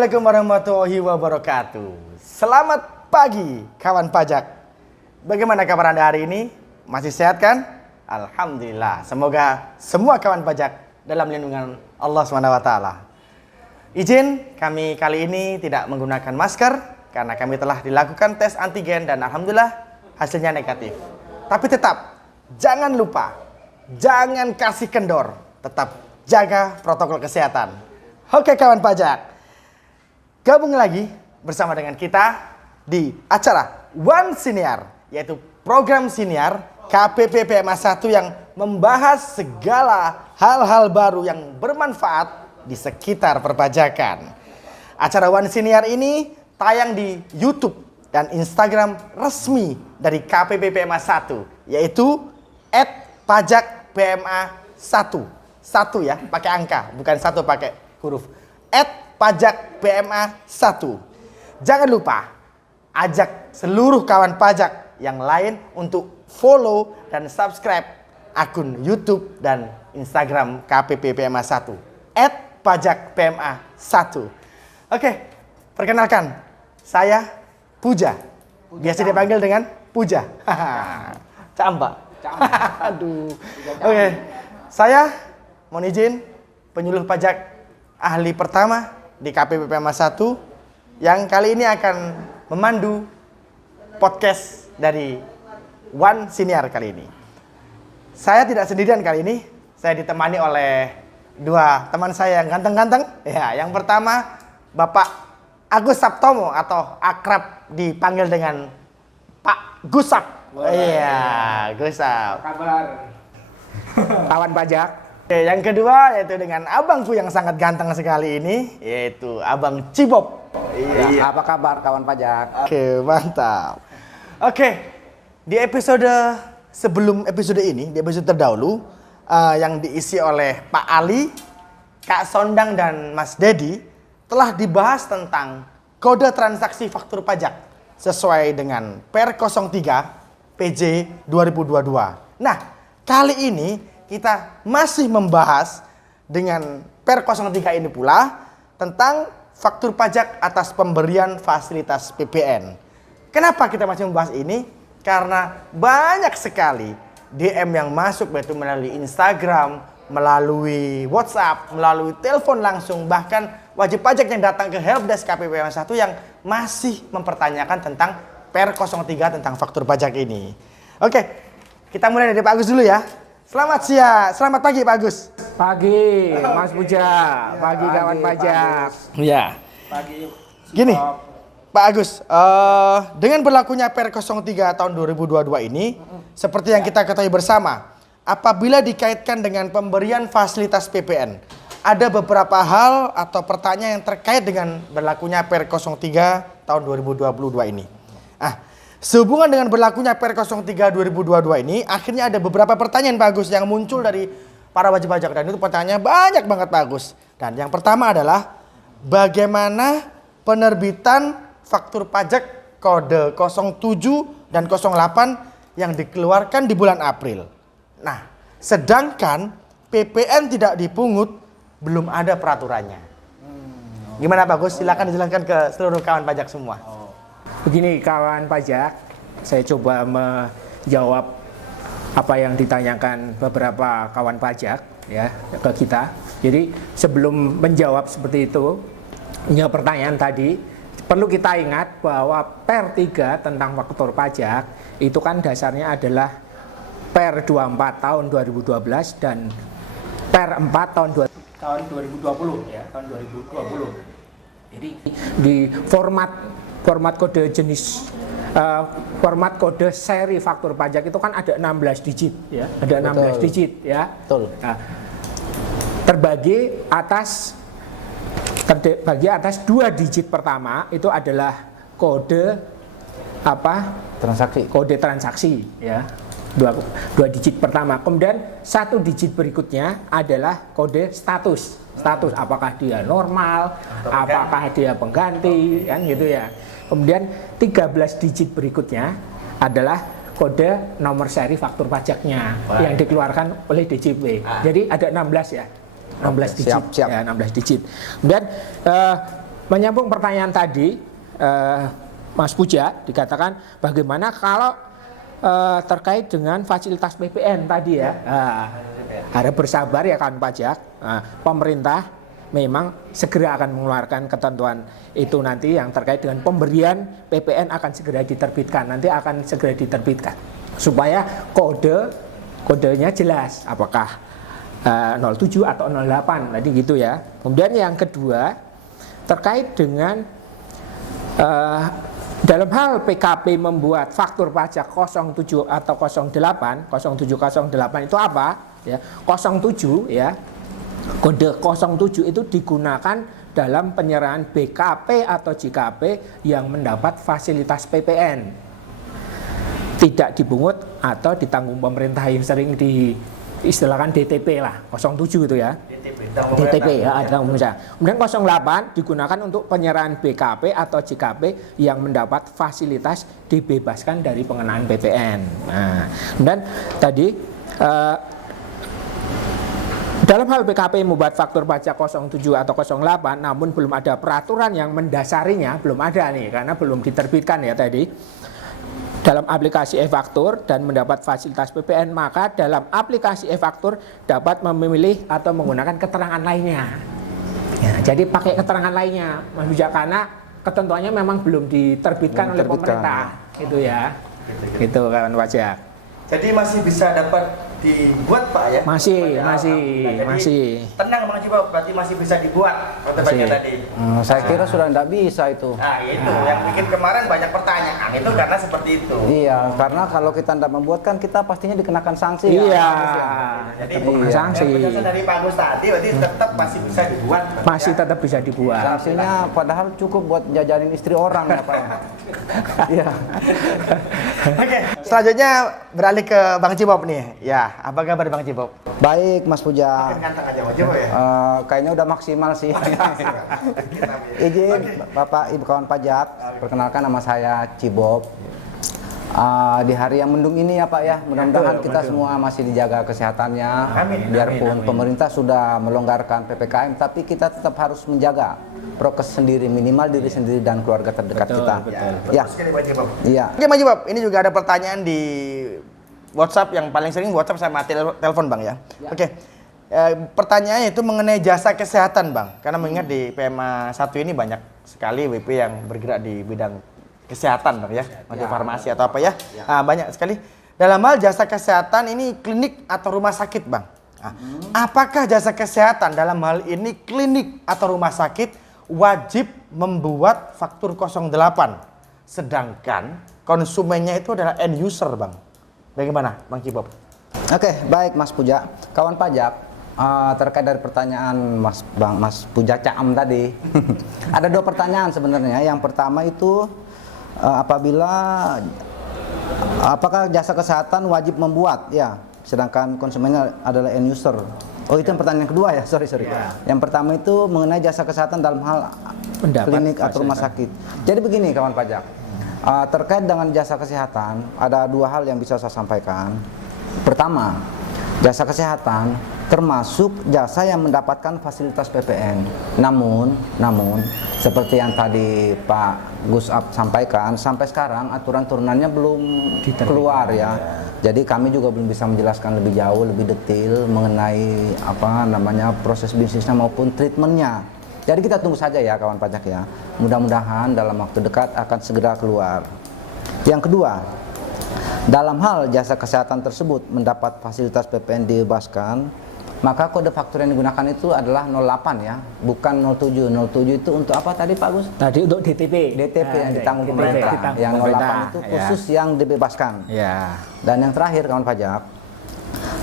Assalamualaikum warahmatullahi wabarakatuh. Selamat pagi kawan pajak. Bagaimana kabar Anda hari ini? Masih sehat kan? Alhamdulillah. Semoga semua kawan pajak dalam lindungan Allah SWT. Izin kami kali ini tidak menggunakan masker karena kami telah dilakukan tes antigen dan alhamdulillah hasilnya negatif. Tapi tetap jangan lupa, jangan kasih kendor, tetap jaga protokol kesehatan. Oke kawan pajak. Gabung lagi bersama dengan kita di acara One Siniar, yaitu program siniar KPP PMA 1 yang membahas segala hal-hal baru yang bermanfaat di sekitar perpajakan. Acara One Siniar ini tayang di YouTube dan Instagram resmi dari KPP PMA 1, yaitu @pajakpma1. Satu ya, pakai angka, bukan satu pakai huruf. @pajakpma1. Jangan lupa ajak seluruh kawan pajak yang lain untuk follow dan subscribe akun YouTube dan Instagram KPP PMA 1 @pajakpma1. Oke, perkenalkan saya Puja. Biasa dipanggil dengan Puja. Camba. Aduh. Oke. Saya mohon izin penyuluh pajak ahli pertama di KPP PMA 1 yang kali ini akan memandu podcast dari One Siniar kali ini. Saya tidak sendirian kali ini, saya ditemani oleh dua teman saya yang ganteng-ganteng. Ya, yang pertama Bapak Agus Saptomo atau akrab dipanggil dengan Pak Gusap. Iya, Gusap. Kabar kawan pajak. Oke, yang kedua yaitu dengan abangku yang sangat ganteng sekali ini, yaitu Abang Cibob. Iya. Apa kabar kawan pajak? Oke, mantap. Oke, di episode sebelum episode ini, di episode terdahulu yang diisi oleh Pak Ali, Kak Sondang dan Mas Dedi telah dibahas tentang kode transaksi faktur pajak sesuai dengan Per 03 PJ 2022. Nah, kali ini kita masih membahas dengan Per 03 ini pula tentang faktur pajak atas pemberian fasilitas PPN. Kenapa kita masih membahas ini? Karena banyak sekali DM yang masuk, yaitu melalui Instagram, melalui WhatsApp, melalui telepon langsung, bahkan wajib pajak yang datang ke helpdesk KPP PMA 1 yang masih mempertanyakan tentang Per 03 tentang faktur pajak ini. Oke, kita mulai dari Pak Agus dulu ya. Selamat siang, selamat pagi Pak Agus. Pagi Mas Puja, pagi kawan pajak. Iya. Pagi. Gini, Pak Agus, dengan berlakunya Per 03 tahun 2022 ini, seperti yang kita ketahui bersama, apabila dikaitkan dengan pemberian fasilitas PPN, ada beberapa hal atau pertanyaan yang terkait dengan berlakunya Per 03 tahun 2022 ini. Sehubungan dengan berlakunya Per 03 2022 ini, akhirnya ada beberapa pertanyaan Pak Agus yang muncul dari para wajib pajak, dan itu pertanyaannya banyak banget Pak Agus. Dan yang pertama adalah bagaimana penerbitan faktur pajak kode 07 dan 08 yang dikeluarkan di bulan April. Nah, sedangkan PPN tidak dipungut, belum ada peraturannya. Gimana Pak Agus? Silakan dijelaskan ke seluruh kawan pajak semua. Begini kawan pajak, saya coba menjawab apa yang ditanyakan beberapa kawan pajak ya ke kita. Jadi sebelum menjawab seperti itu, pertanyaan tadi, perlu kita ingat bahwa Per 3 tentang faktur pajak itu kan dasarnya adalah Per 24 tahun 2012 dan Per 4 tahun 2020 ya, tahun 2020. Jadi di format kode jenis format kode seri faktur pajak itu kan ada 16 digit ya, ada 16 digit ya. Betul. Nah, terbagi atas 2 digit pertama itu adalah kode Transaksi. Kode transaksi ya. Dua digit pertama. Kemudian 1 digit berikutnya adalah kode status. Status apakah dia normal, apakah dia pengganti kan gitu ya. Kemudian 13 digit berikutnya adalah kode nomor seri faktur pajaknya yang dikeluarkan oleh DJP. Jadi ada 16 ya. 16 digit. Siap. Ya, 16 digit. Kemudian menyambung pertanyaan tadi, Mas Puja, dikatakan bagaimana kalau terkait dengan fasilitas PPN tadi ya. Harap bersabar ya kawan pajak. Pemerintah memang segera akan mengeluarkan ketentuan itu nanti yang terkait dengan pemberian PPN akan segera diterbitkan. Nanti akan segera diterbitkan supaya kodenya jelas apakah 07 atau 08 tadi gitu ya. Kemudian yang kedua terkait dengan dalam hal PKP membuat faktur pajak 07 atau 08, 0708 itu apa? Ya, 07 ya. Kode 07 itu digunakan dalam penyerahan BKP atau JKP yang mendapat fasilitas PPN. Tidak dibungut atau ditanggung pemerintah yang sering diistilahkan DTP lah, 07 itu ya. DTP ya, ditanggung pemerintah. Kemudian 08 digunakan untuk penyerahan BKP atau JKP yang mendapat fasilitas dibebaskan dari pengenaan PPN. Nah, kemudian tadi dalam hal PKP membuat faktur pajak 07 atau 08 namun belum ada peraturan yang mendasarinya, belum ada nih karena belum diterbitkan ya tadi. Dalam aplikasi e-faktur dan mendapat fasilitas PPN, maka dalam aplikasi e-faktur dapat memilih atau menggunakan keterangan lainnya. Ya, jadi pakai keterangan lainnya, Mas Puja, karena ketentuannya memang belum diterbitkan oleh pemerintah, gitu ya. Gitu kawan pajak. Jadi masih bisa dapat dibuat Pak ya? Masih. Tenang Bang Cibob, berarti masih bisa dibuat perdebatannya tadi. Saya kira sudah tidak bisa itu. Nah itu yang bikin kemarin banyak pertanyaan itu karena seperti itu. Iya, karena kalau kita tidak membuat kan kita pastinya dikenakan sanksi. Iya. Ya. Jadi sanksi. penjelasan dari Pak Agus tadi berarti tetap masih bisa dibuat. Masih tetap bisa dibuat. Sanksinya padahal cukup buat jajanin istri orang ya Pak. Iya. Oke, selanjutnya beralih ke Bang Cibob nih. Ya, apa kabar Bang Cibob? Baik Mas Puja. Ganteng aja Bang Cibob ya. Kayaknya udah maksimal sih. Izin Bapak Ibu kawan pajak, perkenalkan nama saya Cibob. Di hari yang mendung ini ya Pak ya, mudah-mudahan kita semua masih dijaga kesehatannya. Amin. Biarpun pemerintah sudah melonggarkan PPKM, tapi kita tetap harus menjaga prokes sendiri, minimal diri sendiri dan keluarga terdekat kita. Ya. Sekali Bang Cibob. Iya. Oke Bang Cibob, ini juga ada pertanyaan di WhatsApp yang paling sering WhatsApp sama telepon Bang ya. Oke. Pertanyaannya itu mengenai jasa kesehatan Bang. Karena mengingat di PMA 1 ini banyak sekali WP yang bergerak di bidang kesehatan Bang ya. Masuk farmasi atau apa ya. Nah, banyak sekali. Dalam hal jasa kesehatan ini klinik atau rumah sakit Bang. Nah, apakah jasa kesehatan dalam hal ini klinik atau rumah sakit wajib membuat faktur 08? Sedangkan konsumennya itu adalah end user Bang. Bagaimana Bang Cibob? Oke, baik Mas Puja. Kawan pajak, terkait dari pertanyaan Mas Puja Caam tadi. Ada dua pertanyaan sebenarnya. Yang pertama itu apakah jasa kesehatan wajib membuat ya, sedangkan konsumennya adalah end user. Oh, itu yang pertanyaan kedua ya, sorry. Ya. Yang pertama itu mengenai jasa kesehatan dalam hal klinik atau rumah sakit. Jadi begini kawan pajak, terkait dengan jasa kesehatan ada dua hal yang bisa saya sampaikan. Pertama, jasa kesehatan termasuk jasa yang mendapatkan fasilitas PPN. Namun seperti yang tadi Pak Gusap sampaikan, sampai sekarang aturan turunannya belum keluar ya. Jadi kami juga belum bisa menjelaskan lebih jauh, lebih detail mengenai proses bisnisnya maupun treatmentnya. Jadi kita tunggu saja ya kawan pajak ya. Mudah-mudahan dalam waktu dekat akan segera keluar. Yang kedua, dalam hal jasa kesehatan tersebut mendapat fasilitas PPN dibebaskan, maka kode faktur yang digunakan itu adalah 08 ya, bukan 07. 07 itu untuk apa tadi Pak Gus? Tadi untuk DTP. DTP yang ditanggung pemerintah. Yang 08 itu khusus yang dibebaskan. Ya. Dan yang terakhir kawan pajak,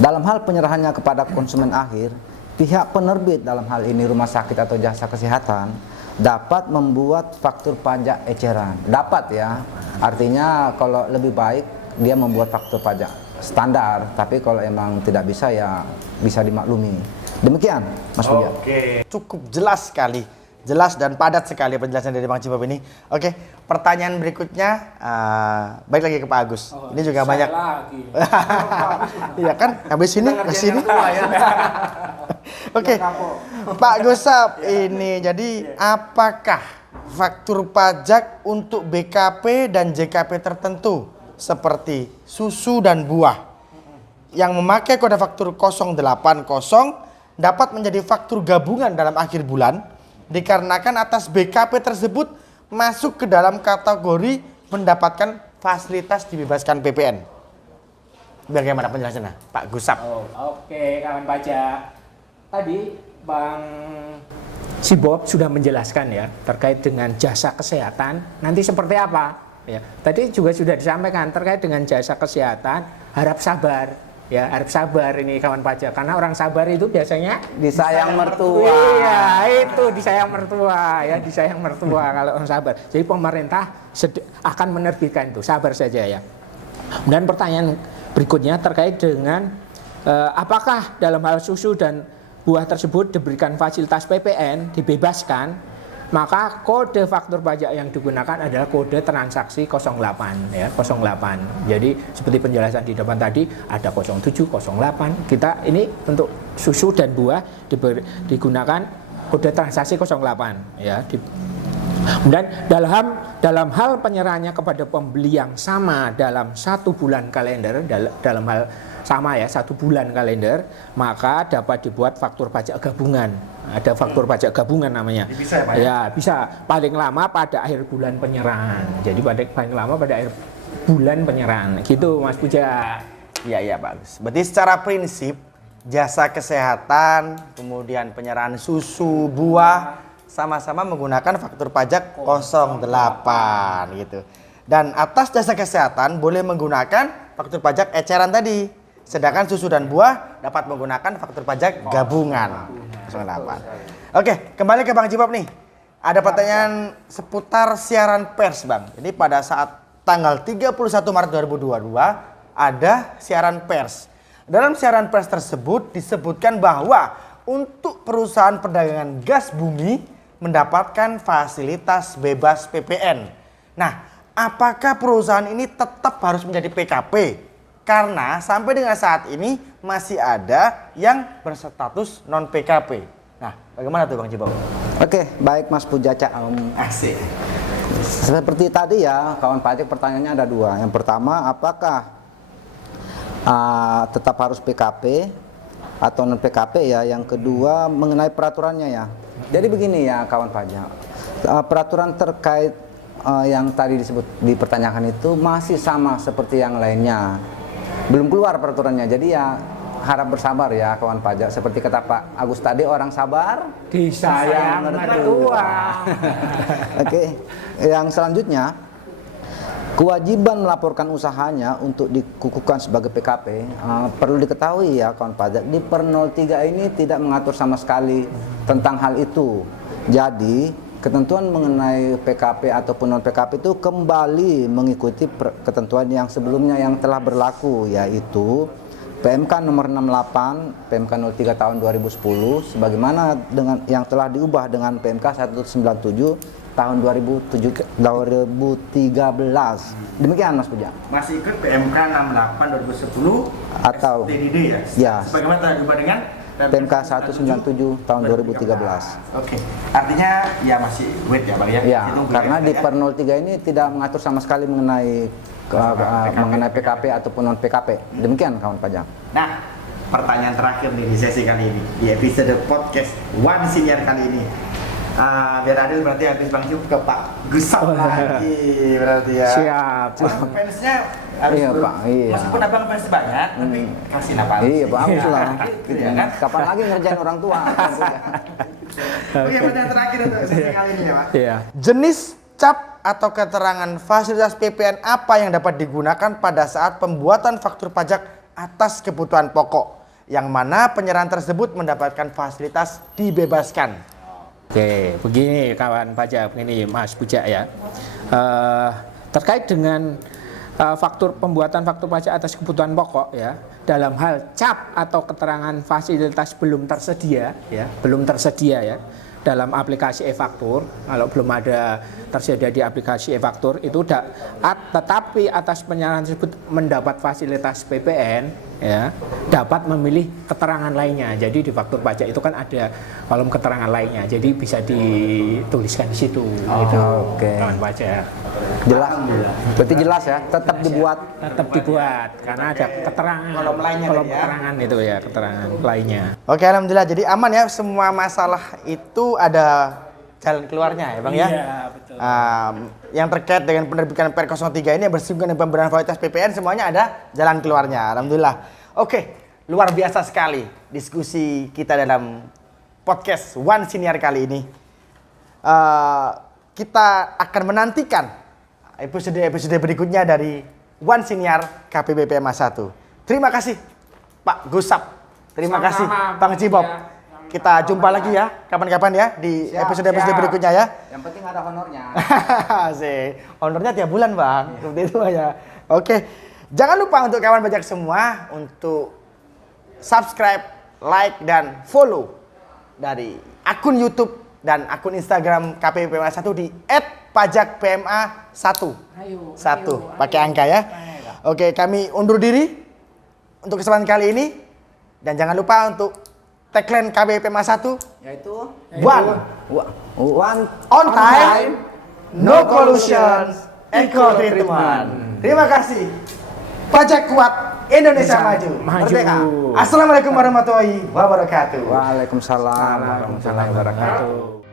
dalam hal penyerahannya kepada konsumen akhir, pihak penerbit dalam hal ini rumah sakit atau jasa kesehatan dapat membuat faktur pajak eceran. Dapat ya, artinya kalau lebih baik dia membuat faktur pajak standar, tapi kalau emang tidak bisa ya bisa dimaklumi. Demikian Mas Puja. Oke, cukup jelas sekali. Jelas dan padat sekali penjelasan dari Bang Cibob ini. Oke, pertanyaan berikutnya, balik lagi ke Pak Agus. Ini juga banyak. Iya kan, habis ini ke sini. Oke, Pak Gusap, ini jadi apakah faktur pajak untuk BKP dan JKP tertentu seperti susu dan buah yang memakai kode faktur 080 dapat menjadi faktur gabungan dalam akhir bulan dikarenakan atas BKP tersebut masuk ke dalam kategori mendapatkan fasilitas dibebaskan PPN? Bagaimana penjelasannya, Pak Gusap? Oke, kawan pajak. Tadi Bang si Bob sudah menjelaskan ya terkait dengan jasa kesehatan nanti seperti apa. Ya, tadi juga sudah disampaikan terkait dengan jasa kesehatan, harap sabar. Ya, harap sabar ini kawan pajak karena orang sabar itu biasanya Disayang mertua. Iya, itu disayang mertua ya, disayang mertua kalau orang sabar. Jadi pemerintah akan menerbitkan itu, sabar saja ya. Dan pertanyaan berikutnya terkait dengan apakah dalam hal susu dan buah tersebut diberikan fasilitas PPN, dibebaskan, maka kode faktur pajak yang digunakan adalah kode transaksi 08 ya, 08. Jadi seperti penjelasan di depan tadi ada 07, 08. Kita ini untuk susu dan buah digunakan kode transaksi 08 ya. Dan dalam hal penyerahannya kepada pembeli yang sama dalam 1 bulan kalender, dalam hal sama ya 1 bulan kalender, maka dapat dibuat faktur pajak gabungan. Ada faktur pajak gabungan namanya. Bisa ya, Pak? Ya, bisa paling lama pada akhir bulan penyerahan. Jadi paling lama pada akhir bulan penyerahan. Gitu Mas Puja. Iya, bagus. Berarti secara prinsip jasa kesehatan, kemudian penyerahan susu, buah sama-sama menggunakan faktur pajak 08 gitu. Dan atas jasa kesehatan boleh menggunakan faktur pajak eceran tadi. Sedangkan susu dan buah dapat menggunakan faktur pajak gabungan 08. Oke, kembali ke Bang Jibab nih. Ada pertanyaan seputar siaran pers, Bang. Ini pada saat tanggal 31 Maret 2022 ada siaran pers. Dalam siaran pers tersebut disebutkan bahwa untuk perusahaan perdagangan gas bumi mendapatkan fasilitas bebas PPN. Nah, apakah perusahaan ini tetap harus menjadi PKP? Karena sampai dengan saat ini masih ada yang berstatus non PKP. Nah, bagaimana tuh Bang Jibab? Oke, baik Mas Pujaca. Asik. Seperti tadi ya, kawan pajak pertanyaannya ada 2. Yang pertama, apakah tetap harus PKP atau non PKP ya? Yang kedua, mengenai peraturannya ya. Jadi begini ya kawan pajak, peraturan terkait yang tadi disebut dipertanyakan itu masih sama seperti yang lainnya, belum keluar peraturannya. Jadi ya harap bersabar ya kawan pajak. Seperti kata Pak Agus tadi, orang sabar Disayang mertua. Oke, yang selanjutnya kewajiban melaporkan usahanya untuk dikukuhkan sebagai PKP. Perlu diketahui ya kawan pajak, di Per 03 ini tidak mengatur sama sekali tentang hal itu. Jadi ketentuan mengenai PKP ataupun non PKP itu kembali mengikuti ketentuan yang sebelumnya yang telah berlaku, yaitu PMK nomor 68 PMK 03 tahun 2010 sebagaimana dengan yang telah diubah dengan PMK 197 tahun 2013. Demikian Mas Puja. Masih ikut PMK 68 2010 atau STDD ya? Ya. Sebagaimana telah diubah dengan PMK 197 tahun 2013. Oke. Artinya ya masih wait ya Bang ya? Ya, Itu karena di ya. Per 03 ini tidak mengatur sama sekali mengenai PKP ataupun non PKP. Demikian kawan pajak. Nah, pertanyaan terakhir nih di sesi kali ini, di episode podcast One Senior kali ini. Biar adil berarti habis Bang Jum ke Pak Gusap lagi berarti ya. Siap. Fansnya harus Iya, Pak, iya. Meskipun abang fans banyak, tapi kasih nafas. Iya, bagus lah. Gitu ya kan? Kapan lagi ngerjain orang tua? Oke, pertanyaan terakhir untuk sesi kali ini ya Pak. Iya. Jenis cap atau keterangan fasilitas PPN apa yang dapat digunakan pada saat pembuatan faktur pajak atas kebutuhan pokok, yang mana penyerahan tersebut mendapatkan fasilitas dibebaskan? Oke, begini kawan pajak, begini Mas Puja ya. Terkait dengan pembuatan faktur pajak atas kebutuhan pokok ya, dalam hal cap atau keterangan fasilitas belum tersedia ya dalam aplikasi e-faktur, kalau belum ada tersedia di aplikasi e-faktur itu tetapi atas penyerahan tersebut mendapat fasilitas PPN, ya dapat memilih keterangan lainnya. Jadi di faktur pajak itu kan ada kolom keterangan lainnya. Jadi bisa dituliskan di situ. Itu kawan pajak. Jelas. Berarti jelas ya, tetap dibuat. Tetap dibuat karena ada keterangan. Kolom lainnya kolom tadi ya. keterangan itu ya, keterangan lainnya. Oke, alhamdulillah. Jadi aman ya, semua masalah itu ada jalan keluarnya ya Bang ya. Iya, betul. Yang terkait dengan penerbitan Per 03 ini yang bersinggungan dengan pemberian validitas PPN semuanya ada jalan keluarnya. Alhamdulillah. Oke, luar biasa sekali diskusi kita dalam podcast One Senior kali ini. Kita akan menantikan episode-episode berikutnya dari One Senior KPB PMA 1. Terima kasih Pak Gusap. Terima kasih Bang Cibob. Kita jumpa lagi ya, kapan-kapan ya di episode-episode berikutnya ya. Yang penting ada honornya. Honornya tiap bulan Bang, seperti itu ya. Oke, jangan lupa untuk kawan pajak semua untuk subscribe, like, dan follow dari akun YouTube dan akun Instagram KPB PMA 1 di @pajakpma1. Satu, pakai angka ya. Oke, kami undur diri untuk kesempatan kali ini dan jangan lupa untuk tagline KPB PMA 1 Yaitu one on time, no collusion, equal treatment. Terima kasih. Pajak kuat, Indonesia maju. Merdeka. Assalamualaikum warahmatullahi wabarakatuh. Waalaikumsalam Warahmatullahi wabarakatuh.